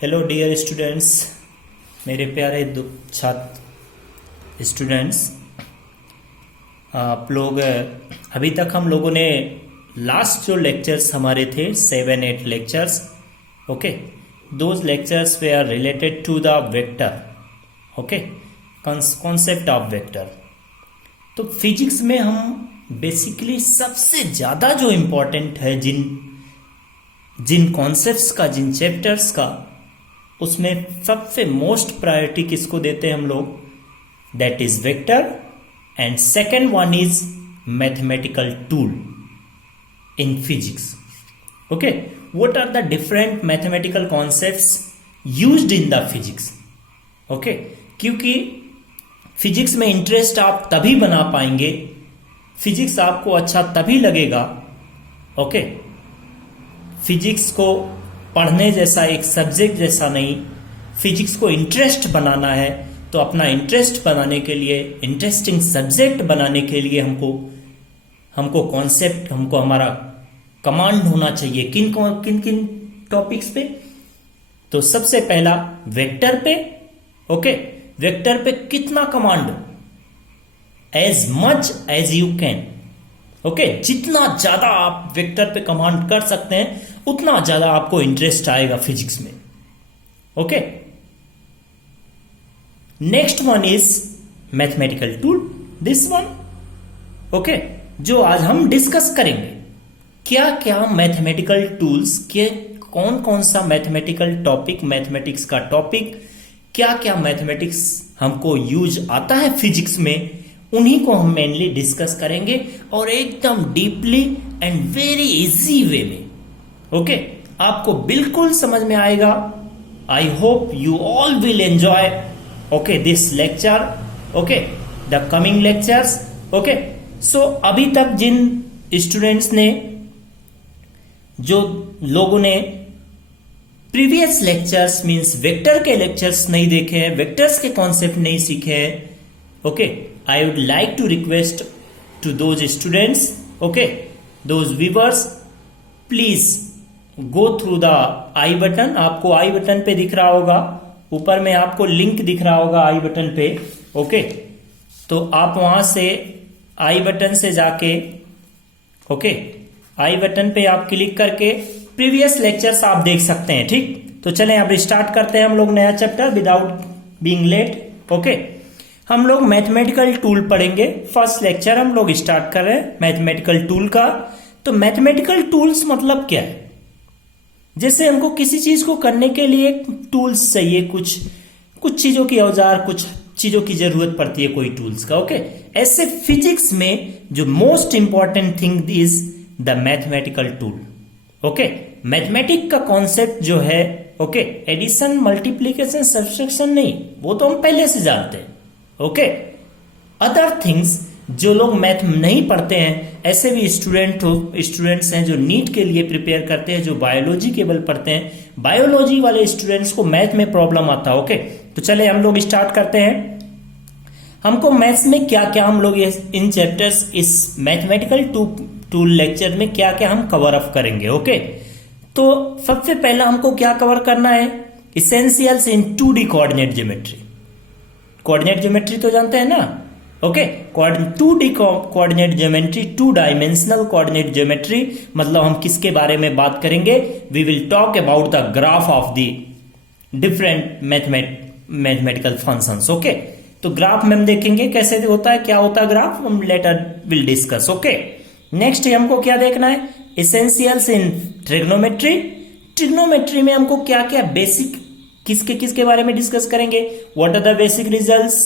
Hello dear students, मेरे प्यारे छात्र स्टूडेंट्स। आप लोग अभी तक हम लोगों ने लास्ट जो लेक्चर्स हमारे थे 7-8 lectures, okay, those lectures they are related to the vector, okay, concept of vector. तो फिजिक्स में हम बेसिकली सबसे ज़्यादा जो इम्पोर्टेंट है जिन कॉन्सेप्ट्स का, जिन चैप्टर्स का, उसमें सबसे मोस्ट प्रायोरिटी किसको देते हैं हम लोग? That is vector. And second one is mathematical tool in physics. Okay, what are the different mathematical concepts used in the physics? Okay, क्योंकि फिजिक्स में इंटरेस्ट आप तभी बना पाएंगे, फिजिक्स आपको अच्छा तभी लगेगा, ओके, फिजिक्स को पढ़ने जैसा एक सब्जेक्ट जैसा नहीं, फिजिक्स को इंटरेस्ट बनाना है तो अपना इंटरेस्ट बनाने के लिए, इंटरेस्टिंग सब्जेक्ट बनाने के लिए हमको कॉन्सेप्ट, हमको हमारा कमांड होना चाहिए। किन किन टॉपिक्स पे? तो सबसे पहला वेक्टर पे, ओके, वेक्टर पे कितना command? As much as you can, okay, जितना ज्यादा आप वेक्टर पे कमांड कर सकते हैं उतना ज्यादा आपको इंटरेस्ट आएगा फिजिक्स में, okay. Next one is mathematical tool, this one, okay, जो आज हम डिस्कस करेंगे। क्या क्या मैथमेटिकल टूल्स के, कौन कौन सा मैथमेटिकल टॉपिक, मैथमेटिक्स का टॉपिक, क्या क्या मैथमेटिक्स हमको यूज आता है फिजिक्स में, उन्हीं को हम मेनली डिस्कस करेंगे और एकदम deeply and very easy way में, ओके, आपको बिल्कुल समझ में आएगा। I hope you all will enjoy, okay, this lecture, okay, the coming lectures, okay. So अभी तक जिन स्टूडेंट्स ने, जो लोगों ने प्रीवियस लेक्चर्स मींस वेक्टर के लेक्चर्स नहीं देखे हैं, वेक्टर्स के कॉन्सेप्ट नहीं सीखे हैं, okay, I would like to request to those students, okay, those viewers, please go through the I button। आपको I बटन पे दिख रहा होगा, ऊपर में आपको लिंक दिख रहा होगा I बटन पे, ओके, तो आप वहां से I बटन से जाके, ओके, I बटन पे आप क्लिक करके प्रीवियस लेक्चर्स आप देख सकते हैं, ठीक। तो चलें अब स्टार्ट करते हैं हम लोग नया chapter without being late, okay. हम लोग मैथमेटिकल टूल पढ़ेंगे। फर्स्ट लेक्चर हम लोग स्टार्ट कर रहे हैं मैथमेटिकल टूल का। तो मैथमेटिकल टूल्स मतलब क्या है? जैसे हमको किसी चीज को करने के लिए टूल्स चाहिए, कुछ चीजों की औजार, कुछ चीजों की जरूरत पड़ती है कोई टूल्स का, ओके। ऐसे फिजिक्स में जो most important thing is the mathematical tool, okay. Mathematic का कॉन्सेप्ट जो है, ओके, एडिशन, मल्टीप्लीकेशन, सब्सट्रैक्शन नहीं, वो तो हम पहले से जानते हैं, ओके। अदर थिंग्स जो लोग मैथ नहीं पढ़ते हैं, ऐसे भी स्टूडेंट्स हैं जो नीट के लिए प्रिपेयर करते हैं, जो बायोलॉजी केवल पढ़ते हैं, बायोलॉजी वाले स्टूडेंट्स को मैथ में प्रॉब्लम आता है, ओके। तो चले हम लोग स्टार्ट करते हैं। हमको मैथ्स में क्या क्या हम लोग इन चैप्टर्स, इस मैथमेटिकल टूल लेक्चर में क्या क्या हम कवर अप करेंगे, ओके। तो सबसे पहला हमको क्या कवर करना है? Essentials in 2D coordinate geometry. Coordinate geometry तो जानते हैं ना, okay. 2D coordinate geometry, 2 dimensional coordinate geometry, मतलब हम किसके बारे में बात करेंगे? We will talk about the graph of the different mathematical functions, okay. तो ग्राफ में हम देखेंगे कैसे होता है, क्या होता है ग्राफ, हम later will discuss, okay. Next हमको क्या देखना है? एसेंशियल्स इन ट्रिग्नोमेट्री। ट्रिग्नोमेट्री में हमको क्या क्या बेसिक, किसके बारे में डिस्कस करेंगे? What are the basic results,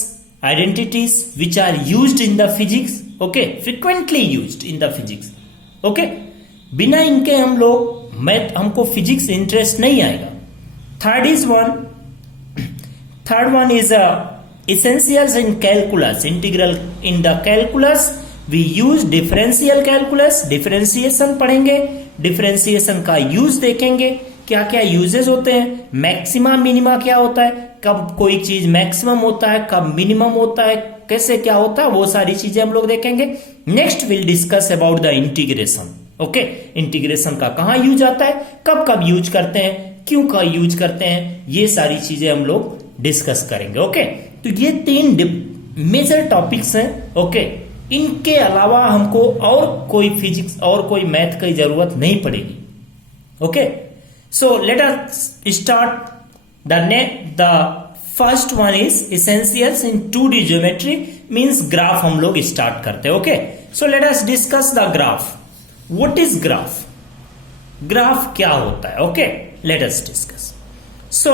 identities which are used in the physics, okay, frequently used in the physics, okay. बिना इनके हम लोग हमको फिजिक्स इंटरेस्ट नहीं आएगा। Third one is essentials in calculus, integral in the calculus we use differential calculus, differentiation पढ़ेंगे, differentiation का use देखेंगे, क्या क्या यूजेस होते हैं, मैक्सिमा मिनिमा क्या होता है, कब कोई चीज मैक्सिमम होता है, कब मिनिमम होता है, कैसे क्या होता है, वो सारी चीजें हम लोग देखेंगे। Next will discuss about the integration, okay. Integration का कहां यूज आता है, कब कब यूज करते हैं, क्यों का यूज करते हैं, ये सारी चीजें हम लोग डिस्कस करेंगे। ओके, तो ये 3 मेजर टॉपिक्स हैं। ओके, इनके अलावा हमको और कोई फिजिक्स और कोई मैथ की जरूरत नहीं पड़ेगी। Okay, so let us start the first one is essentials in 2D geometry, means graph हम लोग स्टार्ट करते हैं। Okay, so let us discuss the graph. What is graph? Graph क्या होता है? Okay, let us discuss. सो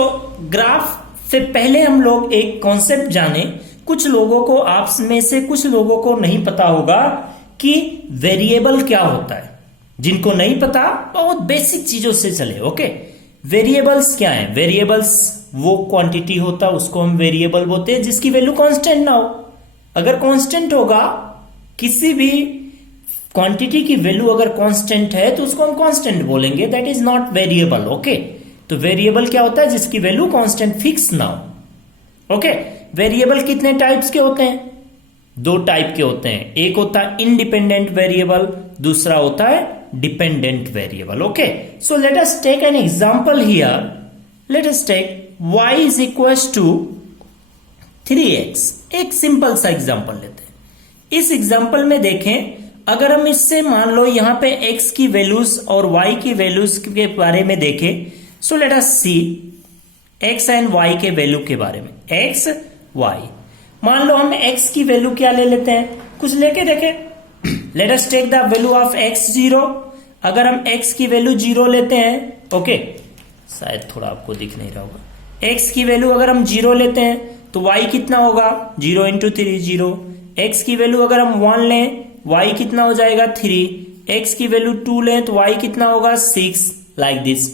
graph से पहले हम लोग एक कॉन्सेप्ट जाने। कुछ लोगों को, आप में से कुछ लोगों को नहीं पता होगा कि वेरिएबल क्या होता है। जिनको नहीं पता, बहुत बेसिक चीजों से चले। ओके, वेरिएबल्स क्या है? वेरिएबल्स वो क्वांटिटी होता है, उसको हम वेरिएबल बोलते हैं जिसकी वैल्यू कांस्टेंट ना हो। अगर कांस्टेंट होगा, किसी भी क्वांटिटी की वैल्यू अगर कांस्टेंट है तो उसको हम कांस्टेंट बोलेंगे, that is not variable. Okay, तो वेरिएबल क्या होता है? जिसकी वैल्यू कांस्टेंट फिक्स ना हो। ओके, वेरिएबल कितने टाइप्स के होते हैं? 2 टाइप के होते हैं। एक होता है इंडिपेंडेंट वेरिएबल, दूसरा होता है dependent variable. Okay, so let us take an example here. Let us take y is equals to 3x। एक सिंपल सा एग्जांपल लेते हैं। इस एग्जांपल में देखें, अगर हम इससे मान लो यहां पे x की वैल्यूज और y की वैल्यूज के बारे में देखें, so let us see x and y के वैल्यू के बारे में। x y, मान लो हम x की वैल्यू क्या ले लेते हैं, कुछ लेके देखें। Let us take the value of x 0। अगर हम x की वैल्यू 0 लेते हैं, ओके, शायद थोड़ा आपको दिख नहीं रहा होगा। x की वैल्यू अगर हम 0 लेते हैं तो y कितना होगा? 0 इंटू 3 0। x की वैल्यू अगर हम 1 लें, y कितना हो जाएगा? 3। x की वैल्यू 2 लें तो y कितना होगा? 6, लाइक दिस।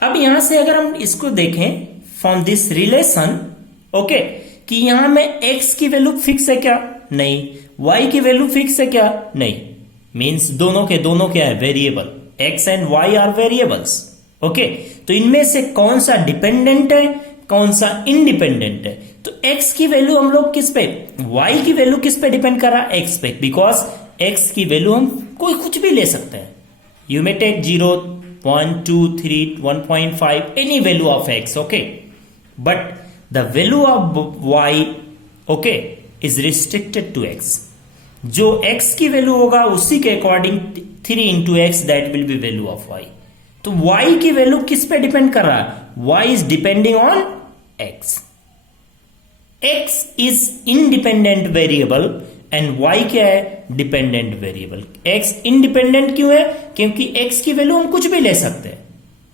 अब यहां से अगर हम इसको देखें फ्रॉम दिस रिलेशन, ओके, कि यहां में x की वैल्यू फिक्स है क्या? नहीं। y की वैल्यू फिक्स है क्या? नहीं। मीन्स दोनों के दोनों क्या है? Variable. x and y are variables. Okay, तो इनमें से कौन सा डिपेंडेंट है, कौन सा इंडिपेंडेंट है? तो x की वैल्यू हम लोग किस पे, y की वैल्यू किस पे डिपेंड कर रहा है? x पे, बिकॉज x की वैल्यू हम कोई कुछ भी ले सकते हैं। You may take 0, 1, 2, 3, 1.5, any value of x। Okay, but the value of y, okay, is restricted to x। जो x की वैल्यू होगा उसी के according 3 into x, that will be value of y। तो y की वैल्यू किस पे depend कर रहा है? y is depending on x। x is independent variable and y क्या है? Dependent variable. x इंडिपेंडेंट क्यों है? क्योंकि x की वैल्यू हम कुछ भी ले सकते हैं,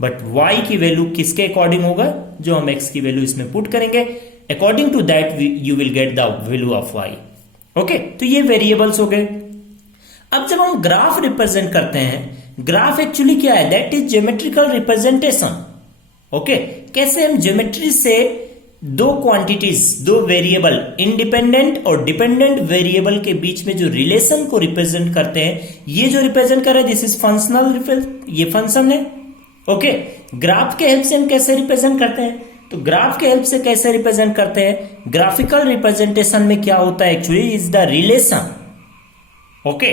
बट y की वैल्यू किसके अकॉर्डिंग होगा? जो हम x की वैल्यू इसमें पुट करेंगे, according to that you will get the value of y। Okay, तो ये वेरिएबल्स हो गए। अब जब हम ग्राफ रिप्रेजेंट करते हैं, ग्राफ एक्चुअली क्या है? That is geometrical representation. Okay, कैसे हम ज्योमेट्री से 2 क्वांटिटीज, 2 वेरिएबल, इंडिपेंडेंट और डिपेंडेंट वेरिएबल के बीच में जो रिलेशन को रिप्रेजेंट करते हैं, ये जो रिप्रेजेंट कर रहे हैं दिस इज फंक्शनल, ये फंक्शन है। ओके, ग्राफ के हेल्प से हम कैसे रिप्रेजेंट करते हैं? तो ग्राफ के हेल्प से कैसे रिप्रेजेंट करते हैं? ग्राफिकल रिप्रेजेंटेशन में क्या होता है actually is the relation. Okay,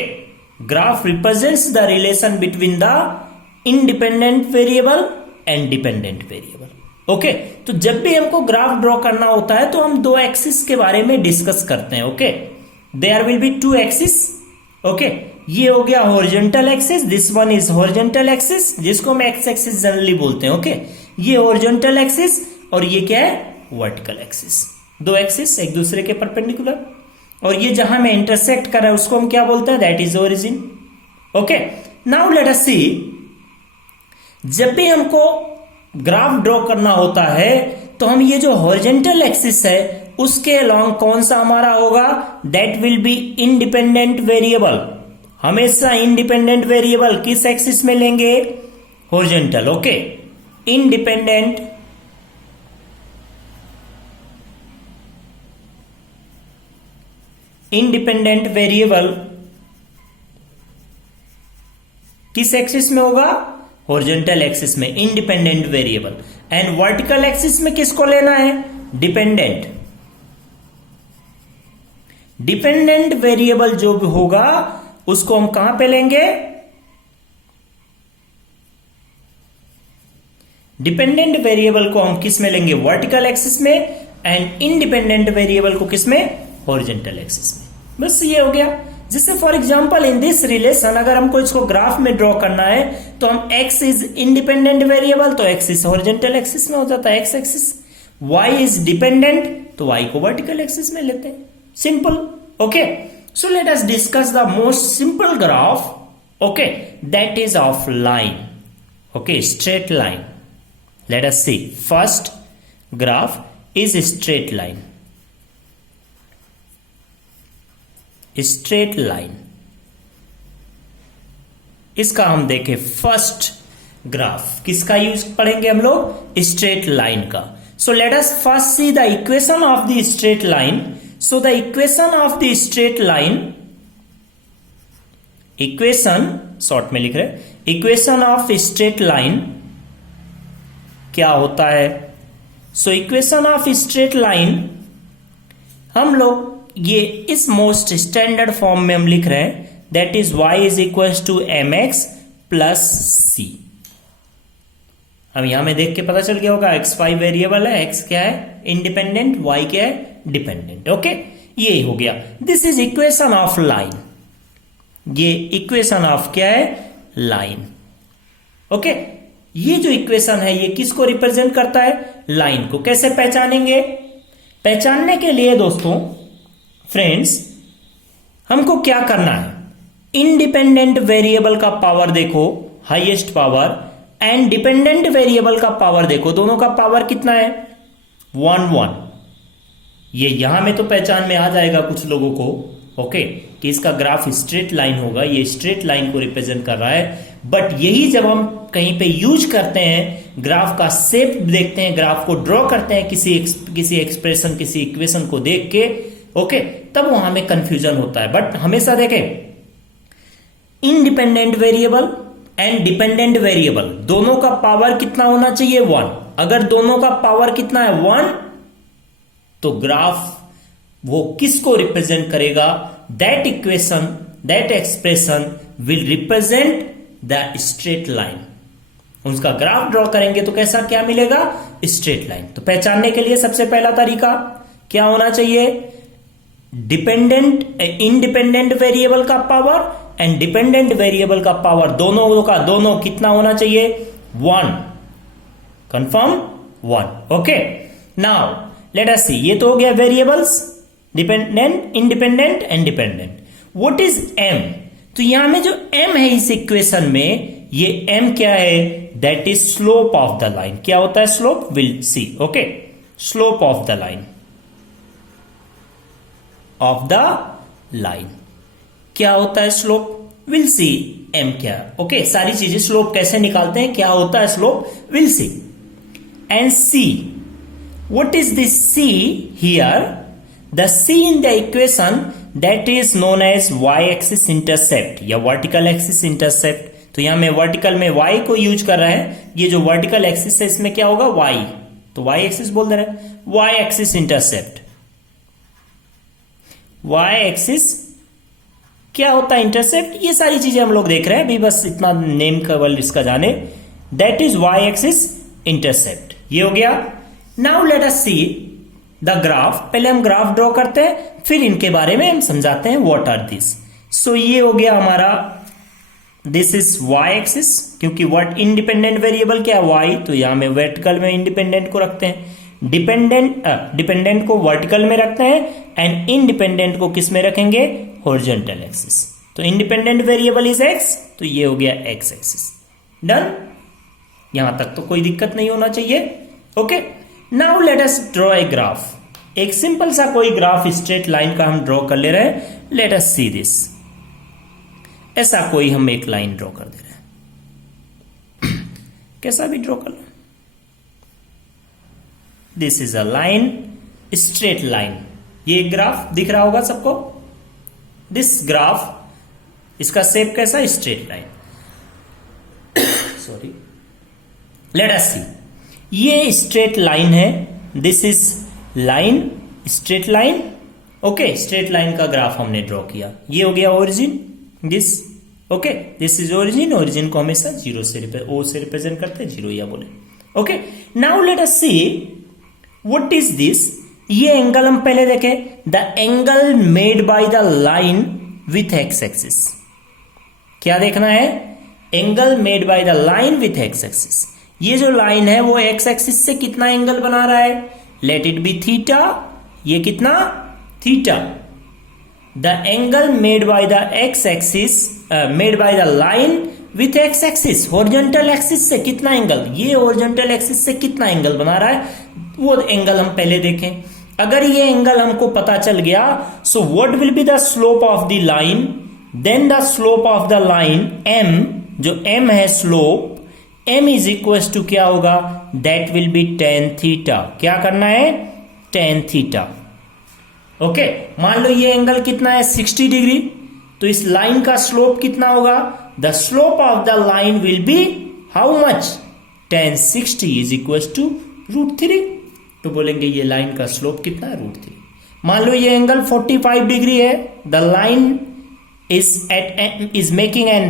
graph represents the relation between the independent variable and dependent variable। Okay, तो जब भी हमको ग्राफ ड्रॉ करना होता है तो हम 2 एक्सिस के बारे में डिस्कस करते हैं। Okay, there will be 2 axis. Okay, ये हो गया horizontal axis, this one is horizontal axis, जिसको हम एक्स एक्सिस जनरली बोलते हैं। ओके, ये हॉरिजॉन्टल एक्सिस और ये क्या है? Vertical axis. 2 एक्सिस एक दूसरे के परपेंडिकुलर, और ये जहां में इंटरसेक्ट कर रहा है उसको हम क्या बोलते हैं? That is origin. Okay, now let us see, जब भी हमको ग्राफ ड्रॉ करना होता है तो हम ये जो हॉरिजॉन्टल एक्सिस है उसके अलोंग कौन सा हमारा होगा? That will be independent variable. हमेशा इंडिपेंडेंट वेरिएबल किस एक्सिस में लेंगे? हॉरिजॉन्टल। ओके, इंडिपेंडेंट वेरिएबल किस एक्सिस में होगा? हॉरिजॉन्टल एक्सिस में, independent variable. And vertical axis में किसको लेना है? डिपेंडेंट। डिपेंडेंट वेरिएबल जो भी होगा उसको हम कहां पे लेंगे? डिपेंडेंट वेरिएबल को हम किस में लेंगे, वर्टिकल एक्सिस में, एंड इंडिपेंडेंट वेरिएबल को किस में, हॉरिजॉन्टल एक्सिस में। बस ये हो गया। जैसे for example in this relation अगर हमको इसको ग्राफ में ड्रॉ करना है तो हम x इज इंडिपेंडेंट वेरिएबल तो x इज हॉरिजॉन्टल एक्सिस में हो जाता है, x axis. y is dependent तो y को वर्टिकल एक्सिस में लेते हैं, simple. Okay, so let us discuss the most simple graph, okay, that is of line, okay, straight line. Let us see first graph is straight line, straight line. इसका हम देखें first graph, किसका use पढ़ेंगे हम लोग, straight line का। सो let us first see the equation of the straight line. So the equation of the straight line, equation short में लिख रहे, इक्वेशन ऑफ स्ट्रेट लाइन क्या होता है। So equation of straight line हम लोग ये इस मोस्ट स्टैंडर्ड फॉर्म में हम लिख रहे हैं, that is y is equal to M X plus C. अब यहां में देख के पता चल गया होगा x5 वेरिएबल है, x क्या है इंडिपेंडेंट, y क्या है डिपेंडेंट। ओके, ये हो गया। This is equation of line, ये इक्वेशन ऑफ क्या है, लाइन। ओके, ये जो इक्वेशन है ये किसको रिप्रेजेंट करता है, लाइन को। कैसे पहचानेंगे, पहचानने के लिए दोस्तों फ्रेंड्स हमको क्या करना है, इंडिपेंडेंट वेरिएबल का पावर देखो, highest power, and dependent variable का पावर देखो, दोनों का पावर कितना है, 1 1। ये यहां में तो पहचान में आ जाएगा कुछ लोगों को, ओके, कि इसका ग्राफ स्ट्रेट लाइन होगा, ये स्ट्रेट लाइन को रिप्रेजेंट कर रहा है। बट यही जब हम कहीं पे यूज करते हैं, ग्राफ का शेप देखते हैं, ग्राफ को ड्रॉ करते हैं किसी एक्सप्रेशन, किसी इक्वेशन को देख के, ओके, तब वहां में कंफ्यूजन होता है। बट हमेशा देखें independent variable and dependent variable दोनों का पावर कितना होना चाहिए, 1। अगर दोनों का पावर कितना है, 1, तो ग्राफ वो किसको रिप्रेजेंट करेगा, that equation, that expression will represent the straight line. उसका ग्राफ ड्रॉ करेंगे तो कैसा क्या मिलेगा, स्ट्रेट लाइन। तो पहचानने के लिए सबसे पहला तरीका क्या होना चाहिए, डिपेंडेंट इंडिपेंडेंट वेरिएबल का पावर एंड डिपेंडेंट वेरिएबल का पावर दोनों कितना होना चाहिए, 1। Confirm, 1। Okay, now let us see, ये तो हो गया variables, dependent, independent and dependent. What is m, तो यहां में जो m है इस इक्वेशन में, ये m क्या है, that is slope of the line. क्या होता है slope, will see. Okay, slope of the line, of the line क्या होता है स्लोप, विल सी। m क्या, ओके, सारी चीजें स्लोप कैसे निकालते हैं, क्या होता है slope, will see. And c, what is this c here, the c in the equation that is known as y axis intercept या वर्टिकल एक्सिस इंटरसेप्ट। तो यहां में वर्टिकल में y को यूज कर रहे हैं, ये जो वर्टिकल एक्सिस है इसमें क्या होगा, y, तो y एक्सिस बोल दे रहे हैं, y axis intercept. y axis क्या होता है, इंटरसेप्ट। ये सारी चीजें हम लोग देख रहे हैं अभी, बस इतना नेम केवल इसका जाने, that is y axis intercept. ये हो गया। Now let us see the graph. पहले हम ग्राफ ड्रॉ करते हैं, फिर इनके बारे में हम समझाते हैं व्हाट आर दिस। सो ये हो गया हमारा, दिस इज y एक्सिस, क्योंकि व्हाट इंडिपेंडेंट वेरिएबल क्या है, y, तो यहां में वर्टिकल में इंडिपेंडेंट को रखते हैं, डिपेंडेंट को वर्टिकल में रखते हैं, एंड इंडिपेंडेंट को किस में रखेंगे, हॉरिजॉन्टल एक्सिस। तो इंडिपेंडेंट वेरिएबल इज x, तो ये हो गया x एक्सिस। डन, यहां तक तो कोई दिक्कत नहीं होना चाहिए। Okay, now let us draw a graph. एक सिंपल सा कोई ग्राफ स्ट्रेट लाइन का हम ड्रॉ कर ले रहे हैं। लेट अस सी दिस, ऐसा कोई हम एक लाइन ड्रॉ कर दे रहे हैं कैसा भी ड्रॉ कर लो। This is a line, straight line. ये ग्राफ दिख रहा होगा सबको, दिस ग्राफ, इसका शेप कैसा, straight line. Sorry, let us see, ये स्ट्रेट लाइन है, this is line, straight line. Okay, straight line का ग्राफ हमने ड्रॉ किया। ये हो गया origin, this, okay, this is origin. Origin को हमेशा जीरो से O से रिप्रेजेंट करते हैं, जीरो या बोले। Okay, now let us see what is this. ये एंगल हम पहले देखें, the angle made by the line with x axis. क्या देखना है? Angle made by the line with x axis. ये जो लाइन है वो एक्स एक्सिस से कितना एंगल बना रहा है? Late it B theta. ये कितना? Theta. The angle made by the x axis, made by the line with x axis, horizontal axis से कितना एंगल? ये हॉरिजॉन्टल एक्सिस से कितना एंगल बना रहा है वो एंगल हम पहले देखें। अगर ये एंगल हमको पता चल गया, so what will be the slope of the line? Then the slope of the line m, जो m है slope, m is equal to क्या होगा? That will be tan theta. क्या करना है? tan theta. ओके, मान लो ये एंगल कितना है? 60 डिग्री। तो इस लाइन का स्लोप कितना होगा? The slope of the line will be how much? tan 60 is equal to √3। तो बोलेंगे ये लाइन का स्लोप कितना है? √3। मान लो ये एंगल 45 डिग्री है। The line is making an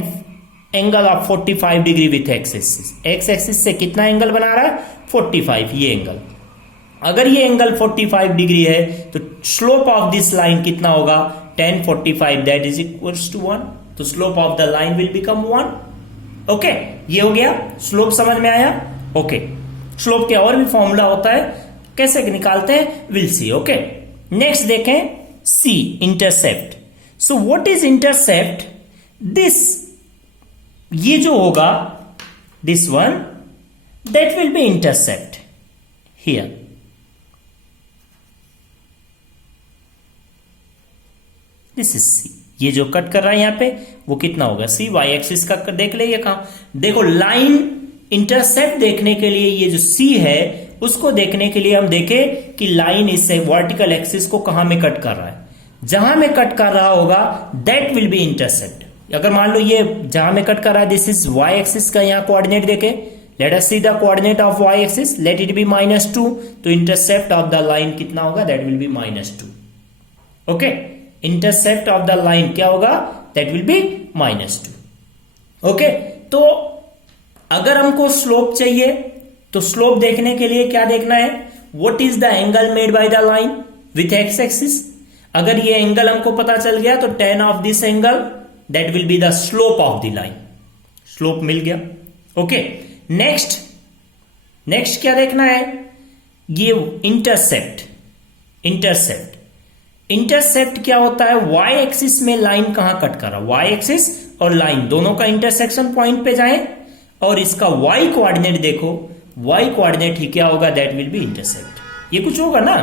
angle of 45 degree with x axis। x axis से कितना एंगल बना रहा है? 45। ये एंगल, अगर ये एंगल 45 डिग्री है तो स्लोप ऑफ दिस लाइन कितना होगा? tan 45 that is equals to 1। तो slope of the line will become 1। Okay, ये हो गया। स्लोप समझ में आया? ओके, स्लोप के और भी फॉर्मूला होता है, कैसे निकालते हैं विल सी। ओके, नेक्स्ट देखें C, intercept. So what is intercept? This, ये जो होगा this one, that will be intercept here. This is C. ये जो कट कर रहा है यहां पे वो कितना होगा? सी। वाई एक्सिस का देख ले, ये कहां? देखो, लाइन इंटरसेप्ट देखने के लिए ये जो सी है उसको देखने के लिए हम देखें कि लाइन इससे वर्टिकल एक्सिस को कहां में कट कर रहा है। जहां में कट कर रहा होगा दैट विल बी इंटरसेप्ट। अगर मान लो ये जहां में कट कर रहा है, दिस इज वाई एक्सिस का यहां कोऑर्डिनेट देखे, let us see the coordinate of y axis, let it be -2। तो इंटरसेप्ट ऑफ द लाइन कितना होगा? That will be -2। Okay, intercept of the line क्या होगा? That will be -2। ओके, तो अगर हमको स्लोप चाहिए तो स्लोप देखने के लिए क्या देखना है? What is the angle made by the line with x axis. अगर ये एंगल हमको पता चल गया तो tan of this angle that will be the slope of the line. Slope मिल गया। ओके, नेक्स्ट क्या देखना है? ये इंटरसेप्ट। इंटरसेप्ट क्या होता है? वाई एक्सिस में लाइन कहां कट कर रहा है? वाई एक्सिस और लाइन दोनों का इंटरसेक्शन पॉइंट पे जाएं और इसका वाई कोऑर्डिनेट देखो। वाई कोऑर्डिनेट ही क्या होगा? That will be intercept. ये कुछ होगा ना,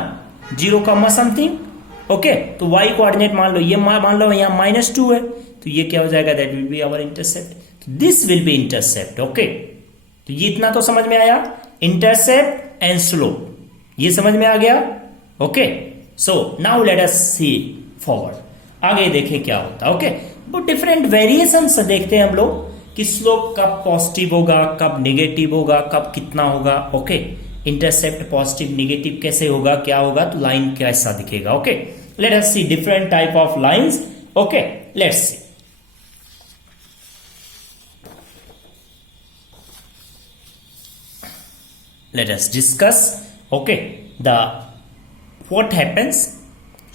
0, समथिंग। ओके, तो वाई कोऑर्डिनेट मान लो ये, मान लो यहां -2 है, तो ये क्या हो जाएगा? That will be our intercept. This will be intercept. Okay, तो ये इतना तो समझ में आया, इंटरसेप्ट एंड स्लोप, ये समझ में आ गया। Okay, so now let us see forward. आगे देखें क्या होता है। ओके, वो डिफरेंट वेरिएशंस देखते हैं हम लोग कि स्लोप कब पॉजिटिव होगा, कब नेगेटिव होगा, कब कितना होगा। ओके, इंटरसेप्ट पॉजिटिव नेगेटिव कैसे होगा, क्या होगा, तो लाइन कैसा दिखेगा। Okay, let us see different type of lines. Okay, let's see. Let us discuss, okay, the what happens,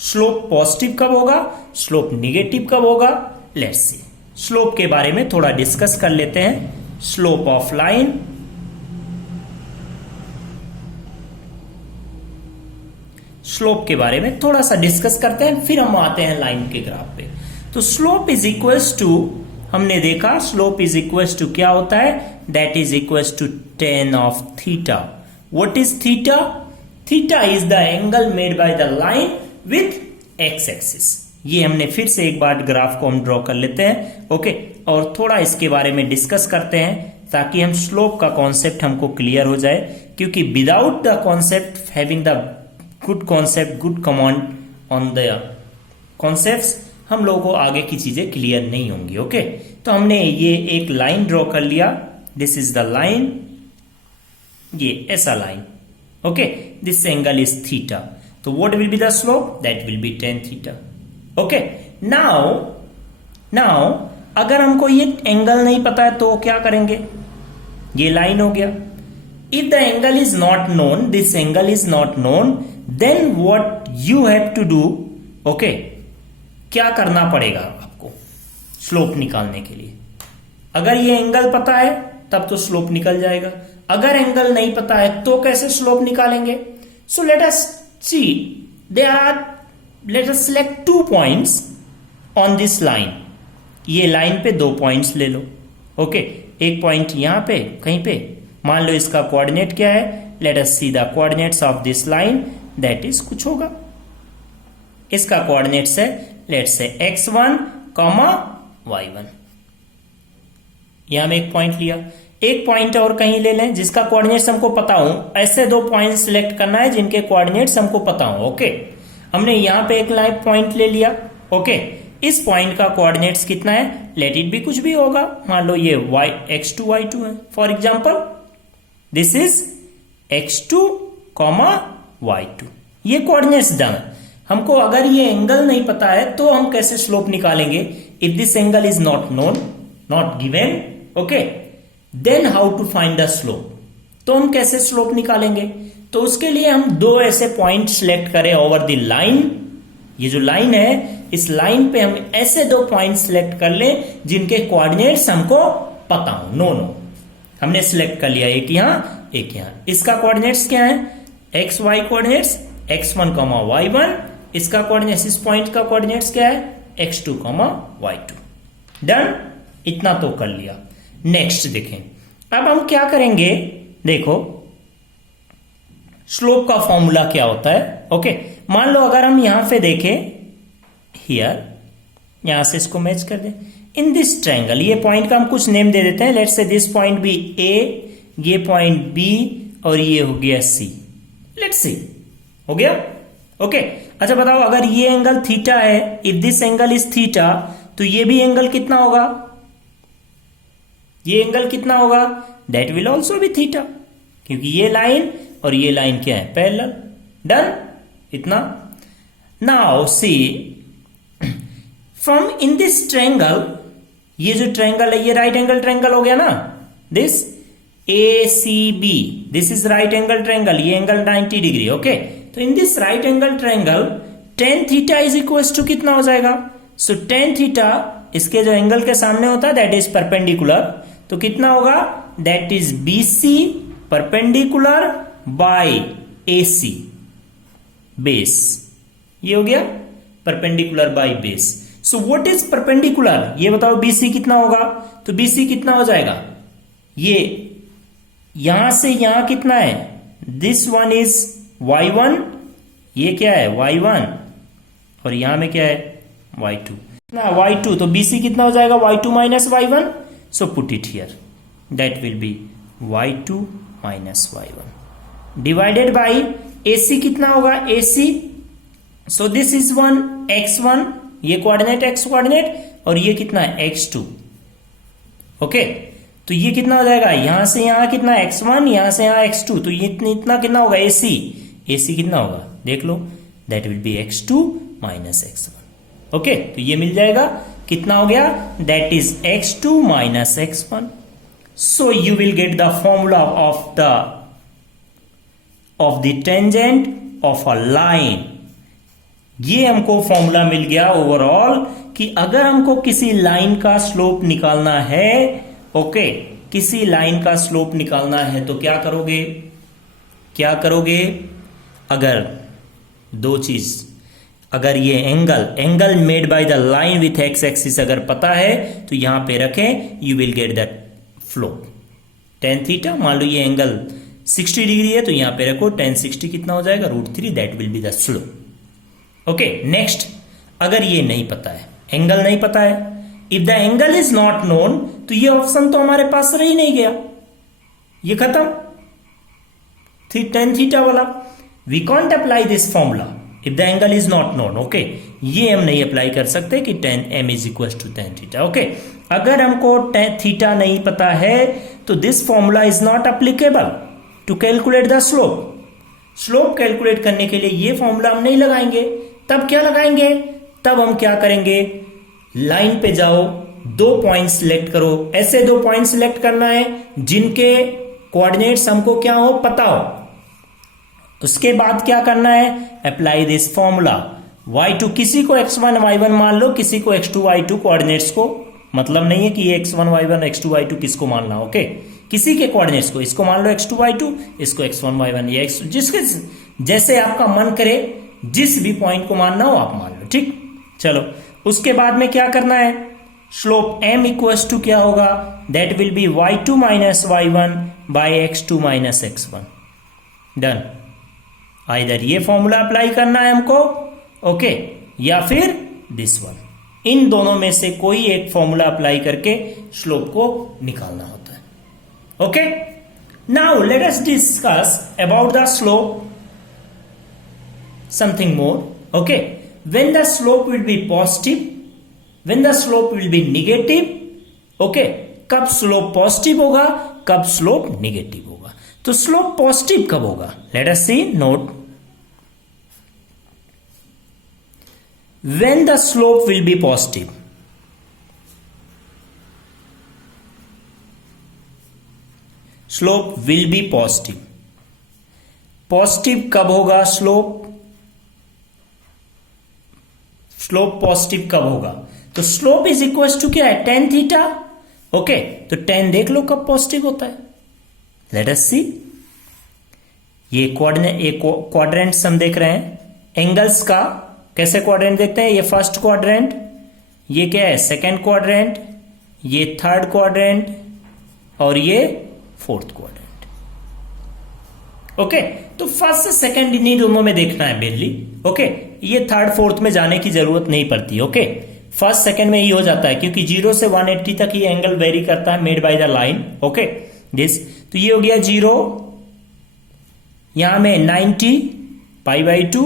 slope positive कब होगा, स्लोप निगेटिव कब होगा। लेट्स सी, स्लोप के बारे में थोड़ा डिस्कस कर लेते हैं। स्लोप ऑफ लाइन, स्लोप के बारे में थोड़ा सा डिस्कस करते हैं, फिर हम आते हैं लाइन के ग्राफ पे। तो स्लोप इज इक्वल्स टू, हमने देखा स्लोप इज इक्वल्स टू क्या होता है, that is equals to tan of theta. What is theta? Theta is the angle made by the line with x axis. ये हमने फिर से एक बार ग्राफ को हम ड्रॉ कर लेते हैं। ओके, और थोड़ा इसके बारे में डिस्कस करते हैं ताकि हम स्लोप का कॉन्सेप्ट हमको क्लियर हो जाए, क्योंकि without the concept having the good concept, good command on the concepts, हम लोगों को आगे की चीजें क्लियर नहीं होंगी। ओके, तो हमने ये एक लाइन ड्रॉ कर लिया, दिस इज द लाइन, ये ऐसा line. Okay, this angle is theta, तो what will be the slope, that will be tan theta. Okay, now अगर हमको ये एंगल नहीं पता है तो क्या करेंगे, ये लाइन हो गया, If the angle is not known, this angle is not known, then what you have to do, okay, क्या करना पड़ेगा आपको स्लोप निकालने के लिए? अगर ये एंगल पता है तब तो स्लोप निकल जाएगा, अगर एंगल नहीं पता है तो कैसे स्लोप निकालेंगे? So let us see, let us select 2 points on this line. ये लाइन पे 2 पॉइंट्स ले लो, ओके, एक पॉइंट यहां पे कहीं पे, मान लो इसका कोऑर्डिनेट क्या है, let us see the coordinates of this line, that is कुछ होगा, इसका कोऑर्डिनेट्स है लेट्स से x1, y1। यहां में एक पॉइंट लिया, एक पॉइंट और कहीं ले लें जिसका कोऑर्डिनेट्स हमको पता हो, ऐसे 2 पॉइंट सिलेक्ट करना है जिनके कोऑर्डिनेट्स हमको पता हो, ओके। हमने यहां पे एक लाइन पॉइंट ले लिया, ओके, इस पॉइंट का कोऑर्डिनेट्स कितना है, लेट इट भी कुछ भी होगा, मान लो ये x2 y2 है, for example this is x2, y2, ये कोऑर्डिनेट्स डन। हमको अगर ये एंगल नहीं पता है तो हम कैसे स्लोप निकालेंगे? If this angle is not known, not given, okay, then how to find the slope, तो हम कैसे स्लोप निकालेंगे? तो उसके लिए हम 2 ऐसे पॉइंट सिलेक्ट करें ओवर द लाइन, ये जो लाइन है इस लाइन पे हम ऐसे 2 पॉइंट सिलेक्ट कर लें जिनके कोऑर्डिनेट्स हमको पता हो, नो हमने सिलेक्ट कर लिया, एक यहां एक यहां, इसका कोऑर्डिनेट्स क्या है, x Y coordinates, x1, y1, इसका कोऑर्डिनेट्स, इस पॉइंट का कोऑर्डिनेट्स क्या है, x2, y2। डन, इतना तो कर लिया। नेक्स्ट देखें, अब हम क्या करेंगे, देखो स्लोप का फॉर्मूला क्या होता है, ओके। मान लो अगर हम यहां पे देखें, हियर, यहां से इसको मैच कर दें, इन दिस ट्रायंगल, ये पॉइंट का हम कुछ नेम दे देते हैं, let's say this point B ए, ये पॉइंट बी, और ये हो गया सी, लेट्स सी, हो गया, ओके। अच्छा बताओ, अगर ये एंगल थीटा है, if this angle is theta, तो ये भी एंगल कितना होगा, ये एंगल कितना होगा, that will also be theta, क्योंकि ये लाइन और ये लाइन क्या है, पैरेलल। डन, इतना। Now see, from in this triangle, ये जो ट्रायंगल है ये राइट एंगल ट्रायंगल हो गया ना, this ACB, this is right angle triangle, ये एंगल 90 डिग्री, ओके। तो in this right angle triangle tan theta is equal to कितना हो जाएगा, सो tan थीटा इसके जो एंगल के सामने होता है दैट इज परपेंडिकुलर, तो कितना होगा, that is BC perpendicular by AC base, ये हो गया perpendicular by base. So what is perpendicular, ये बताओ, BC कितना होगा, तो BC कितना हो जाएगा, ये यहां से यहां कितना है, दिस वन इज y1, ये क्या है y1, और यहां में क्या है y2, ना y2, तो BC कितना हो जाएगा, y2 minus y1, so put it here, that will be y2 minus y1 divided by AC कितना होगा, AC, so this is one x1, ये कोऑर्डिनेट x कोऑर्डिनेट, और ये कितना है x2, ओके। तो ये कितना हो जाएगा, यहां से यहां कितना x1, यहां से यहां x2, तो ये इतना कितना होगा, AC कितना होगा, देख लो, that will be x2 minus x1, okay. तो ये मिल जाएगा, कितना हो गया, that is x2 minus x1। So you will get the formula of the tangent of a line. ये हमको फॉर्मूला मिल गया ओवरऑल कि अगर हमको किसी लाइन का स्लोप निकालना है, ओके, किसी लाइन का स्लोप निकालना है तो क्या करोगे, अगर 2 चीज, अगर ये angle made by the line with x axis अगर पता है तो यहां पे रखें, you will get that slope tan theta. मान लो ये एंगल 60 डिग्री है तो यहां पे रखो tan 60 कितना हो जाएगा, √3, that will be the slope, okay. Next, अगर ये नहीं पता है, एंगल नहीं पता है, if the angle is not known, तो ये ऑप्शन तो हमारे पास रह ही नहीं गया, ये खत्म, tan थीटा वाला। We can't apply this formula if the angle is not known, okay. ये हम नहीं अप्लाई कर सकते कि tan m is equal to tan theta, okay. अगर हमको tan थीटा नहीं पता है तो this formula is not applicable to calculate the slope calculate करने के लिए ये फॉर्मूला हम नहीं लगाएंगे। तब क्या लगाएंगे, तब हम क्या करेंगे, लाइन पे जाओ, 2 पॉइंट सिलेक्ट करो, ऐसे 2 पॉइंट सिलेक्ट करना है जिनके कोऑर्डिनेट्स हमको क्या हो, पता हो। उसके बाद क्या करना है, अप्लाई दिस फॉर्मूला। y2 किसी को x1 y1 मान लो, किसी को x2 y2, कोऑर्डिनेट्स को मतलब नहीं है कि ये x1 y1 x2 y2 किसको मानना, ओके। किसी के कोऑर्डिनेट्स को, इसको मान लो x2 y2, इसको x1 y1, ये जिसके जैसे आपका मन करे, जिस भी पॉइंट को मानना हो आप मान लो, ठीक। चलो उसके बाद में क्या करना है, स्लोप m इक्वल्स टू क्या होगा, that will be y2 minus y1 by x2 minus x1। Done. Either ये फॉर्मूला अप्लाई करना है हमको, ओके, या फिर दिस वन। इन दोनों में से कोई एक फॉर्मूला अप्लाई करके स्लोप को निकालना होता है, okay. Now let us discuss about the slope something more, okay. When the slope will be positive, when the slope will be negative, okay. कब स्लोप पॉजिटिव होगा, कब स्लोप निगेटिव होगा। तो स्लोप पॉजिटिव कब होगा, let us see, note. When the slope will be positive, slope will be positive, positive कब होगा slope, slope positive कब होगा, तो स्लोप इज इक्वल टू क्या है, tan थीटा, ओके। तो tan देख लो कब पॉजिटिव होता है, लेट अस सी। ये क्वाड्रेंट्स हम देख रहे हैं, एंगल्स का कैसे क्वाड्रेंट देखते हैं, ये फर्स्ट क्वाड्रेंट, ये क्या है सेकंड क्वाड्रेंट, ये थर्ड क्वाड्रेंट और ये फोर्थ क्वाड्रेंट, ओके। तो फर्स्ट से सेकंड इन्हीं दोनों में देखना है मेनली, ओके। ये थर्ड फोर्थ में जाने की जरूरत नहीं पड़ती, ओके। फर्स्ट सेकंड में ही हो जाता है, क्योंकि 0 से 180 तक ये एंगल वेरी करता है made by the line, okay. This, तो ये हो गया 0, यहां में 90 π/2,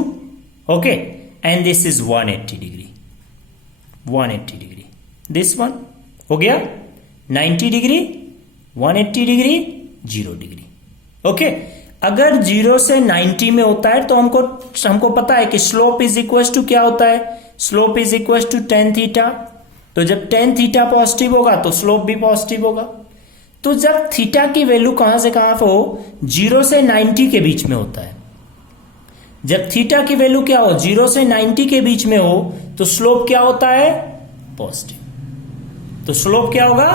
okay, and this is 180 degree, 180 degree, this one हो गया 90 डिग्री, 180 डिग्री, 0 डिग्री, ओके। अगर 0 से 90 में होता है तो हमको पता है कि स्लोप इज इक्वल टू क्या होता है, slope is equal to tan theta. तो जब tan थीटा पॉजिटिव होगा तो स्लोप भी पॉजिटिव होगा। तो जब थीटा की वैल्यू कहां से कहां पे हो, 0 से 90 के बीच में होता है। जब थीटा की वैल्यू क्या हो, 0 से 90 के बीच में हो, तो स्लोप क्या होता है, पॉजिटिव। तो स्लोप क्या होगा,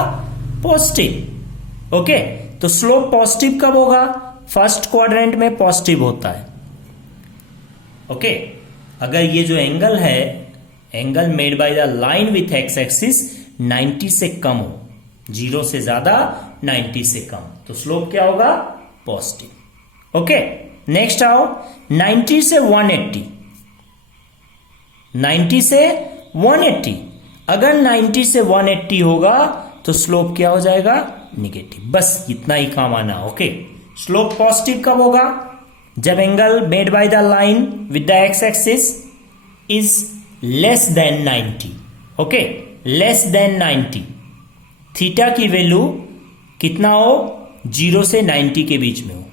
पॉजिटिव, ओके। तो स्लोप पॉजिटिव कब होगा, फर्स्ट क्वाड्रेंट में पॉजिटिव होता है, ओके। अगर ये जो एंगल है, angle made by the line with x axis 90 से कम हो, 0 से ज्यादा 90 से कम, तो स्लोप क्या होगा, पॉजिटिव, ओके। नेक्स्ट आओ 90 से 180, 90 से 180, अगर 90 से 180 होगा तो स्लोप क्या हो जाएगा, निगेटिव। बस इतना ही काम आना, ओके। स्लोप पॉजिटिव कब होगा, जब angle made by the line with the x axis is less than 90, okay, less than 90। Theta की वैल्यू कितना हो, 0 से 90 के बीच में हो,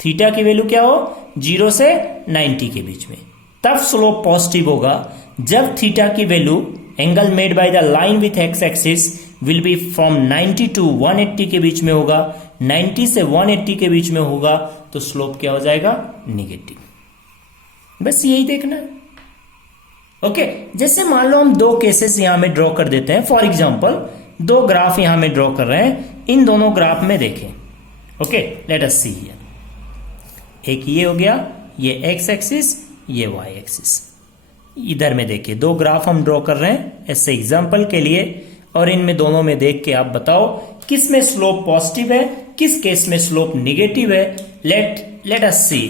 थीटा की वैल्यू क्या हो, 0 से 90 के बीच में, तब स्लोप पॉजिटिव होगा। जब थीटा की value angle made by the line with x axis will be from 90 to 180 के बीच में होगा, 90 से 180 के बीच में होगा, तो स्लोप क्या हो जाएगा, निगेटिव। बस यही देखना है, ओके। जैसे मान लो हम दो केसेस यहां में ड्रॉ कर देते हैं, फॉर एग्जांपल 2 ग्राफ यहां में ड्रॉ कर रहे हैं, इन दोनों ग्राफ में देखें, okay. Let us see here, एक ये हो गया, ये एक्स एक्सिस, ये वाई एक्सिस। इधर में देखिए 2 ग्राफ हम ड्रॉ कर रहे हैं ऐसे एग्जांपल के लिए, और इनमें दोनों में देख के आप बताओ किस में स्लोप पॉजिटिव है, किस केस में स्लोप निगेटिव है। Let us see,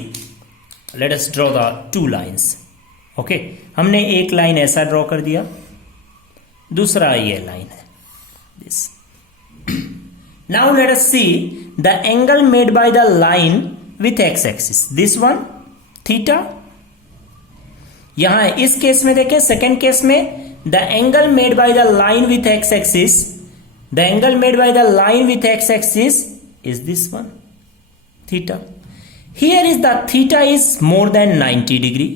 let us draw the 2 lines, okay. हमने एक लाइन ऐसा ड्रॉ कर दिया, दूसरा ये लाइन है this. Now let us see the angle made by the line with x axis, this one theta. यहां इस केस में देखें, सेकेंड केस में the angle made by the line with x axis, the angle made by the line with x axis is this one theta. Here is the theta is more than 90 degree.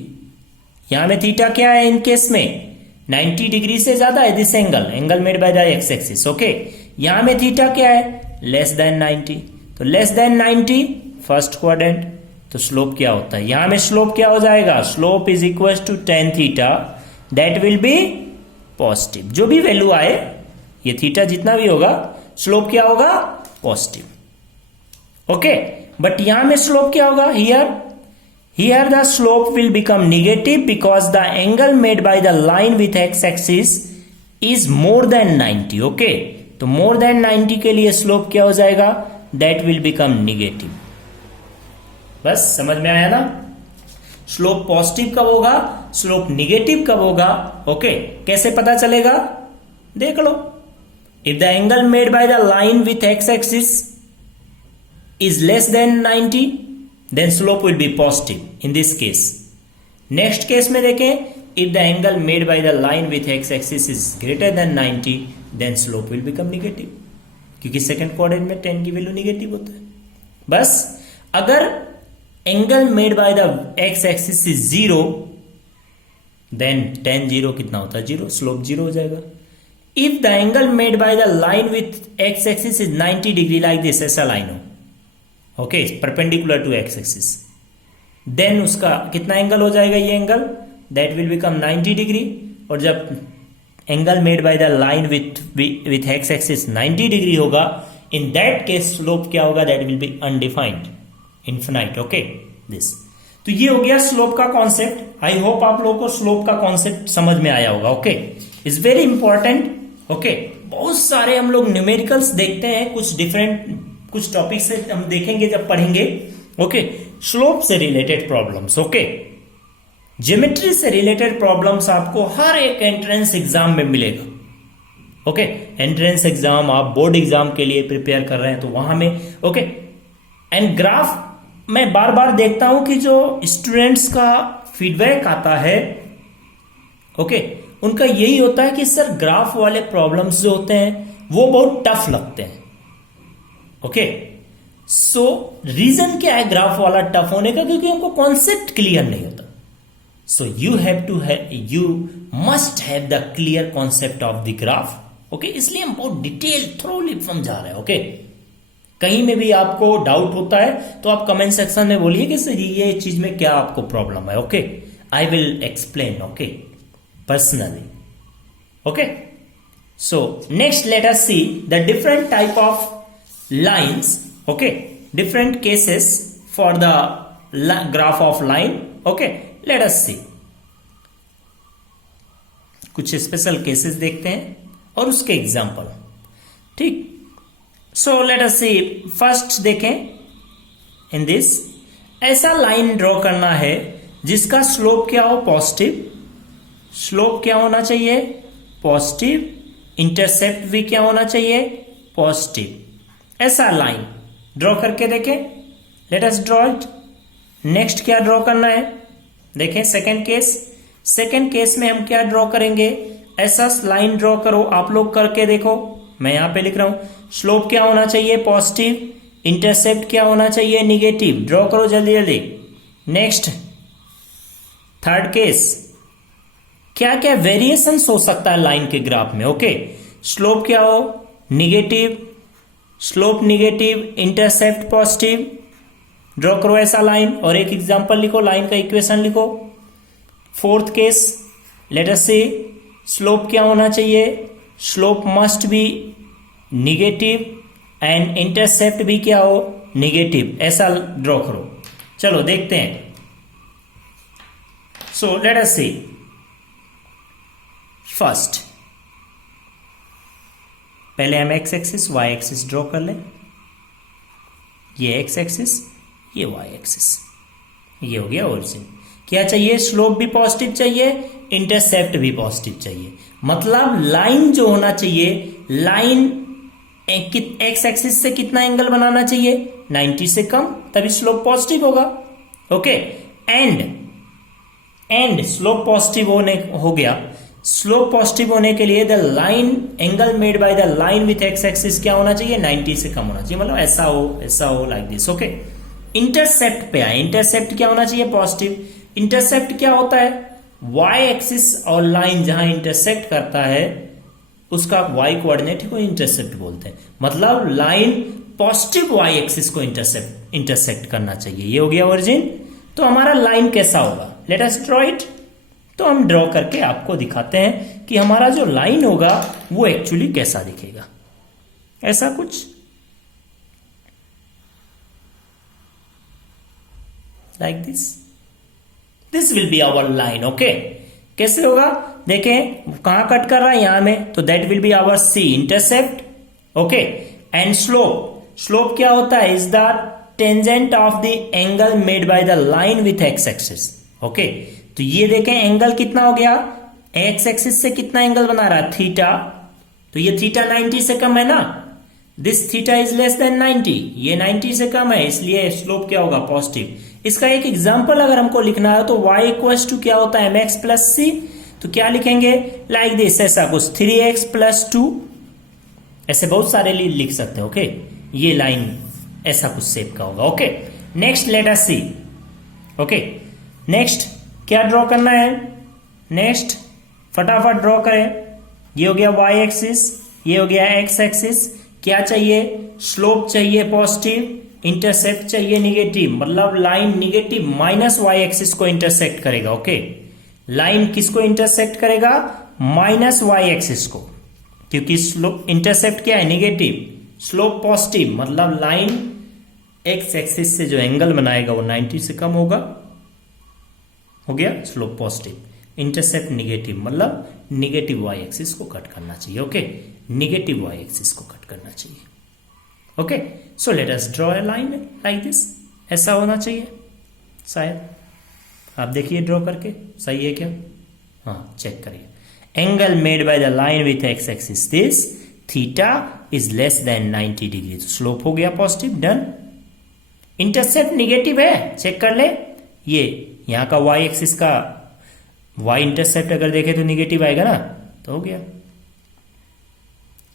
यहां में theta क्या है in case में, 90 degree से ज्यादा है this angle, angle made by the x axis, okay. यहां में थीटा क्या है, लेस देन 90। तो लेस देन 90 फर्स्ट क्वाड्रेंट, तो स्लोप क्या होता है, यहां में स्लोप क्या हो जाएगा, slope is equal to tan theta, that will be positive. जो भी वैल्यू आए, ये थीटा जितना भी होगा, स्लोप क्या होगा, पॉजिटिव। ओके, बट यहां में स्लोप क्या होगा, here the slope will become negative because the angle made by the line with x axis is more than 90। Okay, तो मोर देन 90 के लिए स्लोप क्या हो जाएगा, दैट विल बिकम नेगेटिव। बस समझ में आया ना, स्लोप पॉजिटिव कब होगा, स्लोप नेगेटिव कब होगा। ओके, कैसे पता चलेगा, देख लो, if the angle made by the line with x axis is less than 90 then slope will be positive in this case. next case में देखें, if the angle made by the line with x axis is greater than 90 then slope will become negative, क्योंकि second quadrant में tan की value negative होता है। बस अगर angle made by the x axis is 0 then tan 0 कितना होता है, 0, स्लोप 0 हो जाएगा। if the angle made by the line with x axis is 90 degree like this, ऐसा लाइन हो, okay, perpendicular to x axis, then उसका कितना angle हो जाएगा, ये angle that will become 90 degree. और जब angle made by the line with x axis 90 degree होगा, इन दैट केस स्लोप क्या होगा, that will be undefined, infinite. Okay, this, तो ये हो गया स्लोप का कॉन्सेप्ट। आई होप आप लोगों को स्लोप का कॉन्सेप्ट समझ में आया होगा। Okay, is very important. Okay, बहुत सारे हम लोग न्यूमेरिकल्स देखते हैं, कुछ टॉपिक से हम देखेंगे जब पढ़ेंगे। ओके, स्लोप से रिलेटेड प्रॉब्लम्स, ओके, ज्योमेट्री से रिलेटेड प्रॉब्लम्स आपको हर एक एंट्रेंस एग्जाम में मिलेगा। ओके, एंट्रेंस एग्जाम, आप बोर्ड एग्जाम के लिए प्रिपेयर कर रहे हैं तो वहां में, ओके, एंड ग्राफ मैं बार बार देखता हूं कि जो स्टूडेंट्स का फीडबैक आता है, ओके, उनका यही होता है कि सर ग्राफ वाले प्रॉब्लम्स जो होते हैं वो बहुत टफ लगते हैं। ओके, सो रीजन क्या है ग्राफ वाला टफ होने का, क्योंकि हमको कॉन्सेप्ट क्लियर नहीं होता। So you must have the clear concept of the graph. Okay, इसलिए हम बहुत डिटेल थ्रोली समझा रहे हैं। ओके, कहीं में भी आपको डाउट होता है तो आप कमेंट सेक्शन में बोलिए कि सर ये चीज में क्या आपको प्रॉब्लम है। Okay, I will explain, okay, personally. Okay, so next let us see the different type of lines, okay, different cases for the graph of line. Okay, let us see, कुछ special cases देखते हैं और उसके example, ठीक। सो let us see, first देखें, in this ऐसा line draw करना है जिसका स्लोप क्या हो, पॉजिटिव, स्लोप क्या होना चाहिए, पॉजिटिव, इंटरसेप्ट भी क्या होना चाहिए, पॉजिटिव। ऐसा लाइन ड्रॉ करके देखें, let us draw it. Next क्या ड्रॉ करना है, देखें सेकंड केस में हम क्या ड्रॉ करेंगे, ऐसा लाइन ड्रॉ करो, आप लोग करके देखो, मैं यहां पे लिख रहा हूं, स्लोप क्या होना चाहिए, पॉजिटिव, इंटरसेप्ट क्या होना चाहिए, निगेटिव। ड्रॉ करो जल्दी जल्दी। नेक्स्ट थर्ड केस, क्या क्या वेरिएशंस हो सकता है लाइन के ग्राफ में। ओके, स्लोप क्या हो, negative, slope negative, intercept positive. Draw करो ऐसा लाइन और एक एग्जांपल लिखो, लाइन का इक्वेशन लिखो। फोर्थ केस, लेट अस से स्लोप क्या होना चाहिए, slope must be negative and intercept भी क्या हो, निगेटिव। ऐसा ड्रॉ करो। चलो देखते हैं। सो लेट अस से फर्स्ट, पहले हम x axis y axis draw कर लें। ये एक्स एक्सिस, ये वाई एक्सिस, ये हो गया ओरिजिन। क्या चाहिए, स्लोप भी पॉजिटिव चाहिए, इंटरसेप्ट भी पॉजिटिव चाहिए। मतलब लाइन जो होना चाहिए, लाइन एक्स एक्सिस से कितना एंगल बनाना चाहिए, 90 से कम, तभी स्लोप पॉजिटिव होगा। ओके, एंड स्लोप पॉजिटिव हो गया। स्लोप पॉजिटिव होने के लिए the line, angle made by the line with x axis क्या होना चाहिए, 90 से कम होना चाहिए। मतलब ऐसा हो लाइक दिस। ओके, इंटरसेप्ट पे आए, इंटरसेप्ट क्या होना चाहिए, पॉजिटिव। इंटरसेप्ट क्या होता है, वाई एक्सिस और लाइन जहां इंटरसेक्ट करता है उसका वाई कोऑर्डिनेट को इंटरसेप्ट बोलते हैं। मतलब लाइन पॉजिटिव वाई एक्सिस को इंटरसेक्ट करना चाहिए। ये हो गया ओरिजिन। तो हमारा लाइन कैसा होगा, लेट अस ड्रॉ इट। तो हम ड्रॉ करके आपको दिखाते हैं कि हमारा जो लाइन होगा वो एक्चुअली कैसा दिखेगा। ऐसा कुछ like this will be our line. Okay, कैसे होगा, देखें कहां कट कर रहा है, यहां में, तो that will be our c intercept. Okay, and slope क्या होता है, is the tangent of the angle made by the line with x axis. Okay, तो ये देखें एंगल कितना हो गया, एक्स एक्सिस से कितना एंगल बना रहा है, थीटा। तो ये थीटा 90 से कम है ना, this theta is less than 90, ये 90 से कम है, इसलिए स्लोप क्या होगा, पॉजिटिव। इसका एक एग्जांपल अगर हमको लिखना है तो y इक्वल्स टू क्या होता है, mx प्लस सी। तो क्या लिखेंगे, लाइक दिस, ऐसा कुछ 3x प्लस 2, ऐसे बहुत सारे लिख सकते हैं। ओके, ये लाइन ऐसा कुछ शेप का होगा। ओके, नेक्स्ट लेट अस सी। ओके, नेक्स्ट क्या ड्रॉ करना है, नेक्स्ट फटाफट ड्रॉ करें। ये हो गया y एक्सिस, ये हो गया x एक्सिस। क्या चाहिए, स्लोप चाहिए पॉजिटिव, इंटरसेप्ट चाहिए निगेटिव, मतलब line negative minus y axis को इंटरसेक्ट करेगा। ओके, लाइन किसको इंटरसेक्ट करेगा, माइनस वाई एक्सिस को, क्योंकि स्लोप इंटरसेप्ट क्या है, निगेटिव, स्लोप पॉजिटिव, मतलब लाइन एक्स एक्सिस से जो एंगल बनाएगा वो 90 से कम होगा। हो गया, स्लोप पॉजिटिव, इंटरसेप्ट निगेटिव, मतलब निगेटिव वाई एक्सिस को कट करना चाहिए। ओके, निगेटिव वाई एक्सिस को कट करना चाहिए। Okay, so let us draw a line like this, ऐसा होना चाहिए शायद। आप देखिए ड्रॉ करके सही है क्या, हाँ चेक करिए। Angle made by the line with x axis this, theta is less than 90 degree, तो स्लोप हो गया पॉजिटिव, डन। इंटरसेप्ट निगेटिव है, चेक कर ले, ये यहां का वाई एक्सिस का वाई इंटरसेप्ट अगर देखे तो निगेटिव आएगा ना, तो हो गया।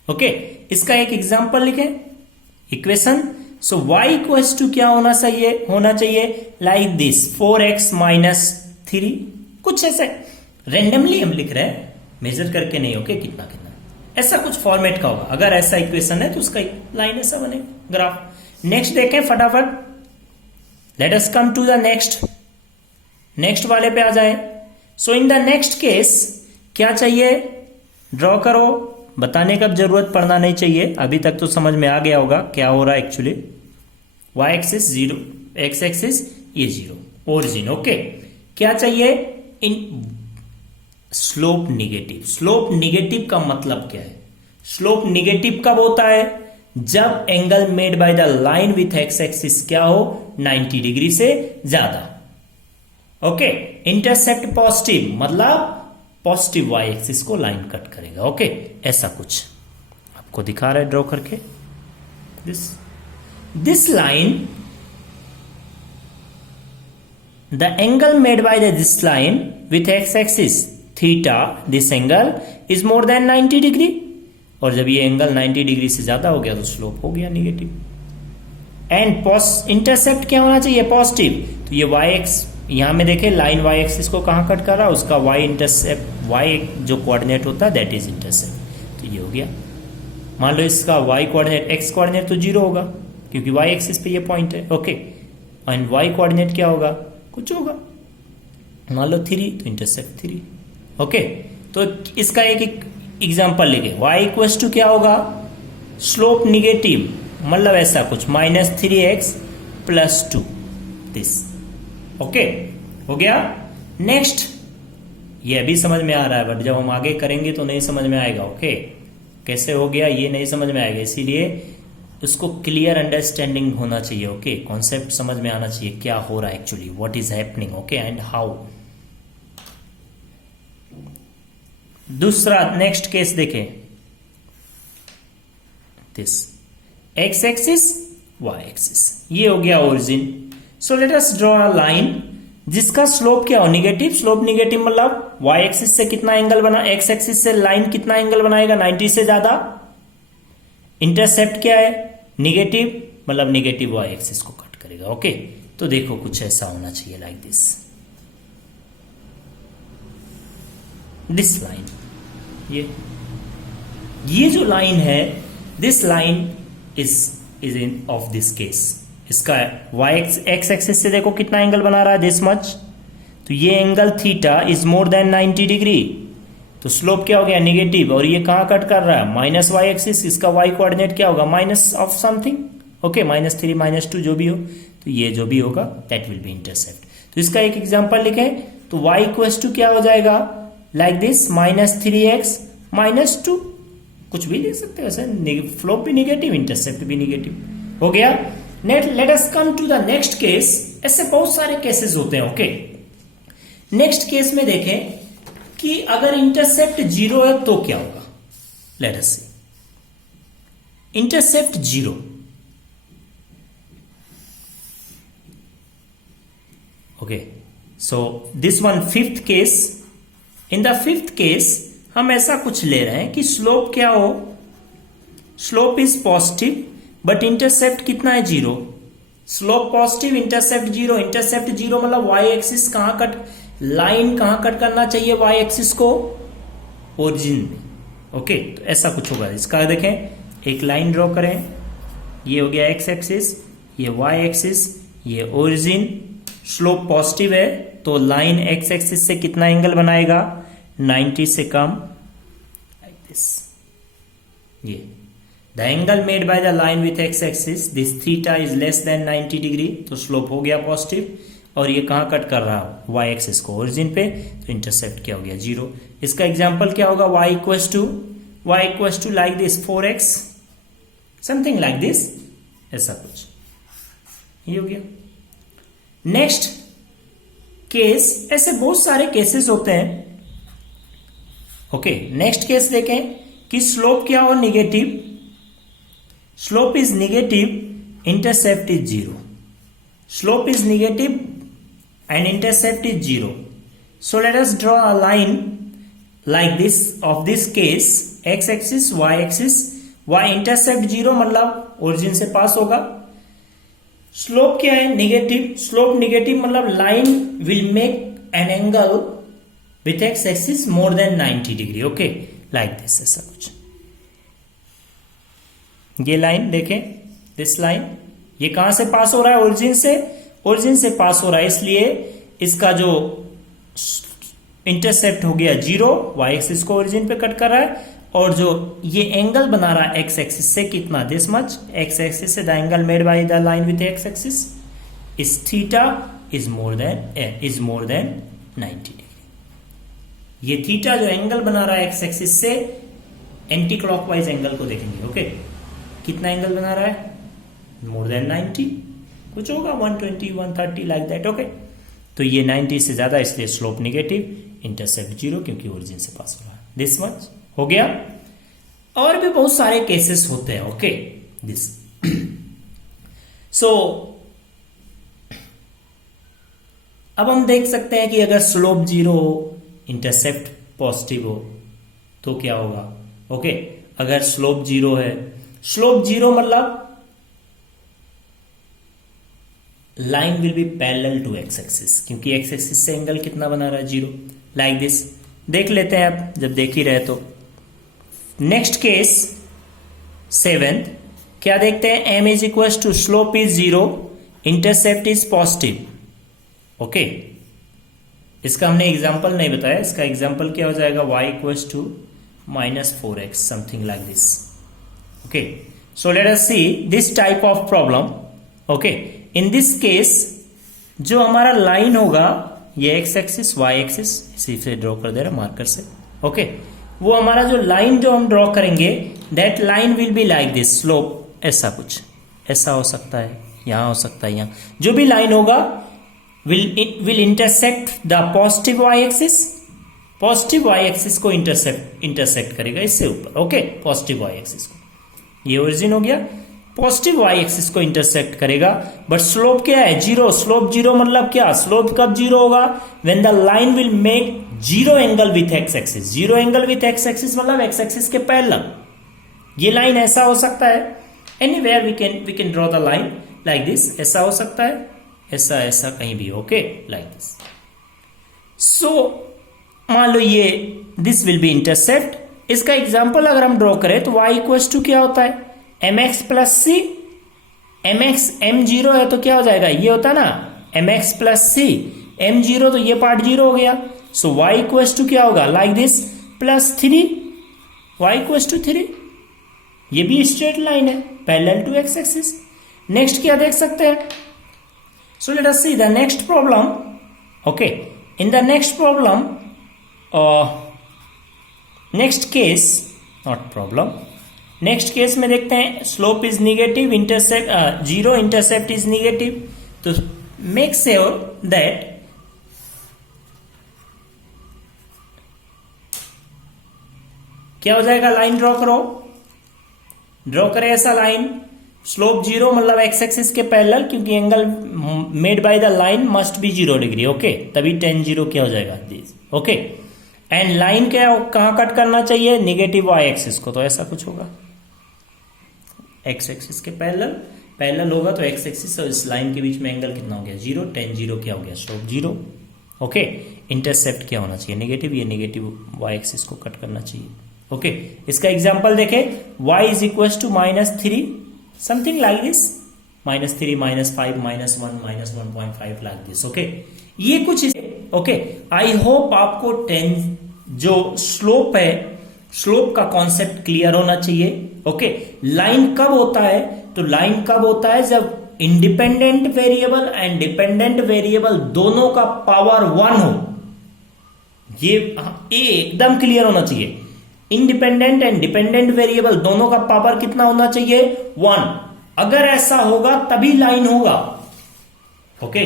ओके, इसका एक एग्जांपल लिखें, equation. So y equals to क्या होना चाहिए, लाइक दिस 4x माइनस 3, कुछ ऐसे रेंडमली हम लिख रहे हैं, मेजर करके नहीं। ओके, कितना कितना ऐसा कुछ फॉर्मेट का होगा। अगर ऐसा इक्वेशन है तो उसका लाइन ऐसा बनेगा, ग्राफ। नेक्स्ट देखें फटाफट, let us come to the next वाले पे आ जाए। So in the next case क्या चाहिए, ड्रॉ करो, बताने का जरूरत पड़ना नहीं चाहिए, अभी तक तो समझ में आ गया होगा क्या हो रहा है actually. Y axis 0, x axis ये 0, ओरिजिन। ओके, क्या चाहिए, in slope negative. Slope negative का मतलब क्या है, स्लोप निगेटिव कब होता है, जब angle made by the line with x axis क्या हो, 90 डिग्री से ज्यादा। ओके, इंटरसेप्ट पॉजिटिव, मतलब पॉजिटिव वाई एक्सिस को लाइन कट करेगा। ओके, ऐसा कुछ आपको दिखा रहा है ड्रॉ करके। This line, the angle made by this line with x axis theta, this angle is more than 90 degree, और जब ये एंगल 90 डिग्री से ज्यादा हो गया तो स्लोप हो गया निगेटिव। एंड इंटरसेप्ट क्या होना चाहिए, पॉजिटिव। तो ये वाई एक्स, यहां में देखें लाइन वाई एक्सिस को कहां कट कर रहा है, उसका वाई इंटरसेप्ट, वाई जो कोऑर्डिनेट होता है दैट इज इंटरसेप्ट। तो ये हो गया, मान लो इसका वाई कोऑर्डिनेट, एक्स कोऑर्डिनेट तो 0 होगा क्योंकि वाई एक्सिस पे ये पॉइंट है। ओके, एंड वाई कोऑर्डिनेट क्या होगा, कुछ होगा, मान लो 3, तो इंटरसेप्ट 3। ओके, तो इसका एक एग्जांपल लेके, वाई इक्वल्स टू क्या होगा, स्लोप निगेटिव, मतलब ऐसा कुछ minus 3x plus 2 this. Okay, हो गया। नेक्स्ट, ये अभी समझ में आ रहा है बट जब हम आगे करेंगे तो नहीं समझ में आएगा। ओके, कैसे हो गया ये नहीं समझ में आएगा, इसीलिए उसको क्लियर अंडरस्टैंडिंग होना चाहिए। ओके, कॉन्सेप्ट समझ में आना चाहिए, क्या हो रहा है actually, what is happening. Okay, and how. दूसरा नेक्स्ट केस देखें, this x axis y axis, ये हो गया origin. So let us draw a line जिसका स्लोप क्या हो, निगेटिव। स्लोप निगेटिव मतलब वाई एक्सिस से कितना एंगल बना, एक्स एक्सिस से लाइन कितना एंगल बनाएगा, 90 से ज्यादा। इंटरसेप्ट क्या है, निगेटिव, मतलब निगेटिव वाई एक्सिस को कट करेगा। ओके, तो देखो कुछ ऐसा होना चाहिए लाइक दिस लाइन, ये जो लाइन है, this line is is in of this case. इसका वाई एक्स एक्सिस से देखो कितना एंगल बना रहा है, दिस मच। तो ये angle theta is more than 90 degree, तो स्लोप क्या हो गया, नेगेटिव। और ये कहाँ कट कर रहा है, माइनस वाई एक्सिस। इसका वाई कोऑर्डिनेट क्या होगा, माइनस ऑफ समथिंग, ओके, -3 -2 जो भी हो। तो ये जो भी होगा दैट विल बी इंटरसेप्ट। तो इसका एक एग्जांपल लिखें तो y इक्वल्स टू क्या हो जाएगा, लाइक दिस, -3x -2, कुछ भी लिख सकते हो ऐसे, फ्लोप भी निगेटिव, इंटरसेप्ट भी निगेटिव हो गया। Let us come to the next case. ऐसे बहुत सारे केसेस होते हैं, ओके। नेक्स्ट केस में देखें कि अगर इंटरसेप्ट 0 है तो क्या होगा। Let us C, intercept 0, okay, so this one fifth case, in the fifth case हम ऐसा कुछ ले रहे हैं कि स्लोप क्या हो, slope is positive but intercept कितना है, 0। Slope positive, intercept 0। इंटरसेप्ट 0 मतलब वाई एक्सिस कहां कट, लाइन कहां कट करना चाहिए वाई एक्सिस को, ओरिजिन में, ओके। तो ऐसा कुछ होगा। इसका देखें, एक लाइन ड्रॉ करें, ये हो गया एक्स एक्सिस, ये वाई एक्सिस, ये ओरिजिन। स्लोप पॉजिटिव है तो लाइन एक्स एक्सिस से कितना एंगल बनाएगा, 90 से कम, लाइक दिस। ये the angle made by the line with x axis, this theta is less than 90 degree, तो स्लोप हो गया पॉजिटिव। और ये कहां कट कर रहा हो, वाई एक्सिस को, ओरिजिन पे, तो इंटरसेप्ट क्या हो गया, 0। इसका एग्जाम्पल क्या होगा, y equals to like this 4x, something like this, ऐसा कुछ, ये हो गया। नेक्स्ट केस, ऐसे बहुत सारे केसेस होते हैं, ओके। नेक्स्ट केस देखें कि स्लोप क्या हो, negative, slope is negative, intercept is 0। Slope is negative and intercept is 0. So let us draw a line like this of this case, x axis, y axis, y intercept 0 मतलब origin से पास होगा। Slope क्या है, negative. Slope negative मतलब line will make an angle with x axis more than 90 degree, okay, like this, ऐसा कुछ। ये line देखें, दिस लाइन, ये कहां से पास हो रहा है, ओरिजिन से, ओरिजिन से पास हो रहा है, इसलिए इसका जो इंटरसेप्ट हो गया 0, वाई एक्सिस को ओरिजिन पे कट कर रहा है। और जो ये एंगल बना रहा है एक्स एक्सिस से कितना, दिस मच, एक्स एक्सिस से the angle made by the line with x axis is theta is more than 90 degree. ये थीटा जो एंगल बना रहा है एक्स एक्सिस से, एंटी क्लॉकवाइज एंगल को देखेंगे, ओके। कितना एंगल बना रहा है, मोर देन 90, कुछ होगा 120 130 लाइक दैट, ओके। तो ये 90 से ज्यादा, इसलिए स्लोप निगेटिव, इंटरसेप्ट 0 क्योंकि ओरिजिन से पास हो रहा है, दिस मच हो गया। और भी बहुत सारे केसेस होते हैं, ओके, दिस। सो अब हम देख सकते हैं कि अगर स्लोप 0 हो, इंटरसेप्ट पॉजिटिव हो तो क्या होगा, ओके। अगर स्लोप 0 है, स्लोप 0 मतलब line will be parallel to x axis, क्योंकि एक्स एक्सिस से एंगल कितना बना रहा है, 0, लाइक दिस। देख लेते हैं आप, जब देख ही रहे तो। नेक्स्ट केस 7th, क्या देखते हैं, m is equal to slope is 0, intercept is positive, okay. इसका हमने एग्जांपल नहीं बताया, इसका एग्जांपल क्या हो जाएगा, y equal to -4x, something like this, okay. So let us see this type of problem, okay. In this case जो हमारा लाइन होगा, ये एक्स एक्सिस, वाई एक्सिस, इसी से ड्रॉ कर दे रहा मार्कर से, ओके। वो हमारा जो लाइन जो हम ड्रॉ करेंगे, that line will be like this, slope ऐसा कुछ, ऐसा हो सकता है, यहां हो सकता है, यहां जो भी लाइन होगा will intersect the positive y axis, positive y axis को इंटरसेक्ट करेगा इससे ऊपर, ओके, पॉजिटिव वाई एक्सिस को। ये ओरिजिन हो गया, पॉजिटिव वाई एक्सिस को इंटरसेक्ट करेगा। बट स्लोप क्या है, 0। स्लोप 0 मतलब क्या, स्लोप कब 0 होगा, when the line will make 0 angle with x axis. 0 angle with x axis मतलब एक्स एक्सिस के पैरेलल। ये लाइन ऐसा हो सकता है, anywhere we can draw the line like this, ऐसा हो सकता है, ऐसा ऐसा कहीं भी, ओके, लाइक दिस। सो मान लो ये दिस विल बी इंटरसेप्ट। इसका एग्जाम्पल अगर हम ड्रॉ करें तो y इक्वल टू क्या होता है, mx प्लस सी, एम जीरो है तो क्या हो जाएगा, ये होता है ना एम एक्स प्लस सी, एम जीरो तो ये पार्ट जीरो हो गया, सो वाई इक्वल्स टू क्या होगा, like this plus three, y equals to three. ये भी स्ट्रेट लाइन है parallel to x axis. Next क्या देख सकते हैं, so let us see the next problem. Okay, in the next problem, next case, not problem, next case में देखते हैं slope is negative, intercept zero, intercept is negative. तो make sure that क्या हो जाएगा, लाइन ड्रॉ करो, draw करें ऐसा लाइन, स्लोप जीरो मतलब एक्स एक्सिस के पैरेलल, क्योंकि angle made by the line must be 0 degree. Okay, तभी tan जीरो क्या हो जाएगा दिस। ओके, एंड लाइन क्या कहां कट करना चाहिए, निगेटिव वाई एक्सिस को, तो ऐसा कुछ होगा, एक्स एक्सिस के पैरेलल, पैरेलल होगा तो एक्स एक्सिस और इस लाइन के बीच में एंगल कितना हो गया, 0, tan जीरो क्या हो गया, स्लोप 0। ओके, इंटरसेप्ट क्या होना चाहिए, नेगेटिव, ये नेगेटिव वाई एक्सिस को कट करना चाहिए। ओके, इसका एग्जांपल देखें, y is equal to -3, something like this, -3, -5, -1, -1.5 like this. Okay, ये कुछ, ओके, आई होप आपको 10 जो स्लोप है, स्लोप का कॉन्सेप्ट क्लियर होना चाहिए। ओके, लाइन कब होता है, तो लाइन कब होता है जब independent variable and dependent variable दोनों का पावर 1 हो। ये एकदम क्लियर होना चाहिए, इंडिपेंडेंट एंड डिपेंडेंट वेरिएबल दोनों का पावर कितना होना चाहिए, 1। अगर ऐसा होगा तभी लाइन होगा। ओके,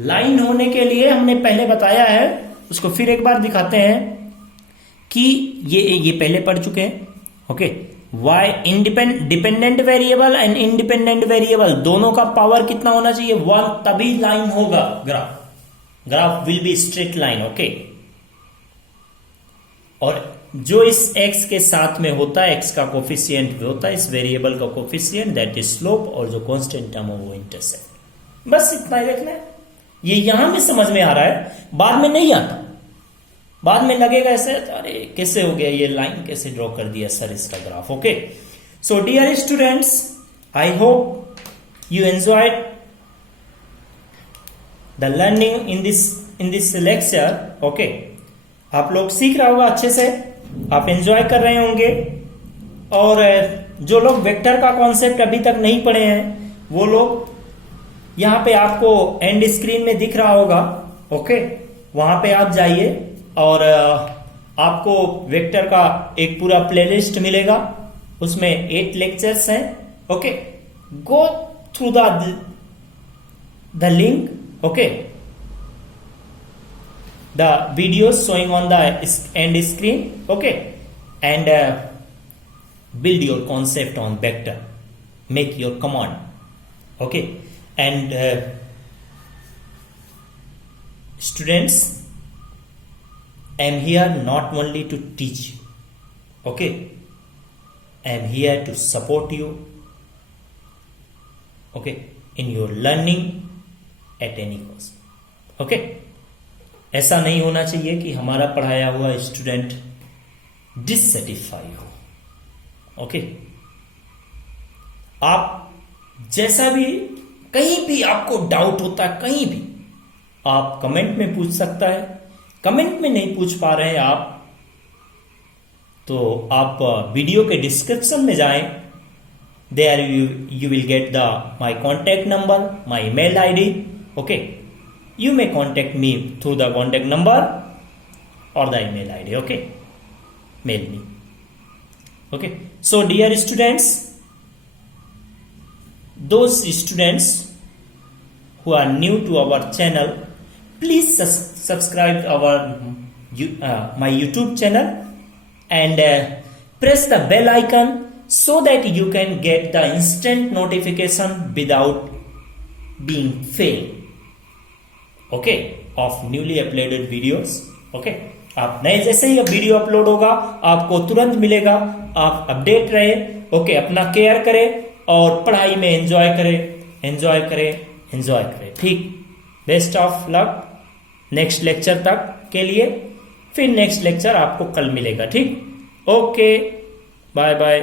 लाइन होने के लिए हमने पहले बताया है, उसको फिर एक बार दिखाते हैं कि ये पहले पढ़ चुके हैं। Okay, y dependent variable and independent variable दोनों का पावर कितना होना चाहिए, 1, तभी लाइन होगा, graph will be straight line. Okay, और जो इस x के साथ में होता है, x का कोफिशिएंट भी होता है, इस वेरिएबल का कोफिशिएंट दैट इज स्लोप, और जो कांस्टेंट टर्म है वो इंटरसेप्ट। बस इतना ही देखना है, ये यहां में समझ में आ रहा है, बाद में नहीं आता, बाद में लगेगा ऐसे, अरे कैसे हो गया ये लाइन, कैसे ड्रॉ कर दिया सर इसका graph. Okay, so dear students, I hope you enjoyed the learning in this lecture. Okay, आप लोग सीख रहा होगा अच्छे से, आप एंजॉय कर रहे होंगे, और जो लोग वेक्टर का कॉन्सेप्ट अभी तक नहीं पढ़े हैं वो लोग, यहां पे आपको एंड स्क्रीन में दिख रहा होगा। ओके, वहां पे आप जाइए और आपको वेक्टर का एक पूरा प्लेलिस्ट मिलेगा, उसमें 8 लेक्चर्स हैं। Okay, go through the link. Okay, the videos showing on the end screen. Okay, and build your concept on vector, make your command. Okay, and students, I am here not only to teach you. Okay, I am here to support you. Okay, in your learning at any cost. Okay, ऐसा नहीं होना चाहिए कि हमारा पढ़ाया हुआ student dissatisfy हो। Okay, आप जैसा भी, कहीं भी आपको डाउट होता है, कहीं भी आप कमेंट में पूछ सकता है। कमेंट में नहीं पूछ पा रहे हैं आप, तो आप वीडियो के डिस्क्रिप्शन में जाएं, there you will get the my contact number, my email ID. Okay, you may contact me through the contact number or the email ID. Okay, mail me. Okay, so dear students, those students who are new to our channel, please subscribe our my YouTube channel and press the bell icon so that you can get the instant notification without being failed. Okay, of newly uploaded videos. Okay, आप नए जैसे ही video upload होगा आपको तुरंत मिलेगा, आप update रहे। Okay, अपना केयर करें और पढ़ाई में एंजॉय करें। ठीक, best of luck next lecture तक के लिए। फिर नेक्स्ट लेक्चर आपको कल मिलेगा। ठीक, ओके, बाय बाय।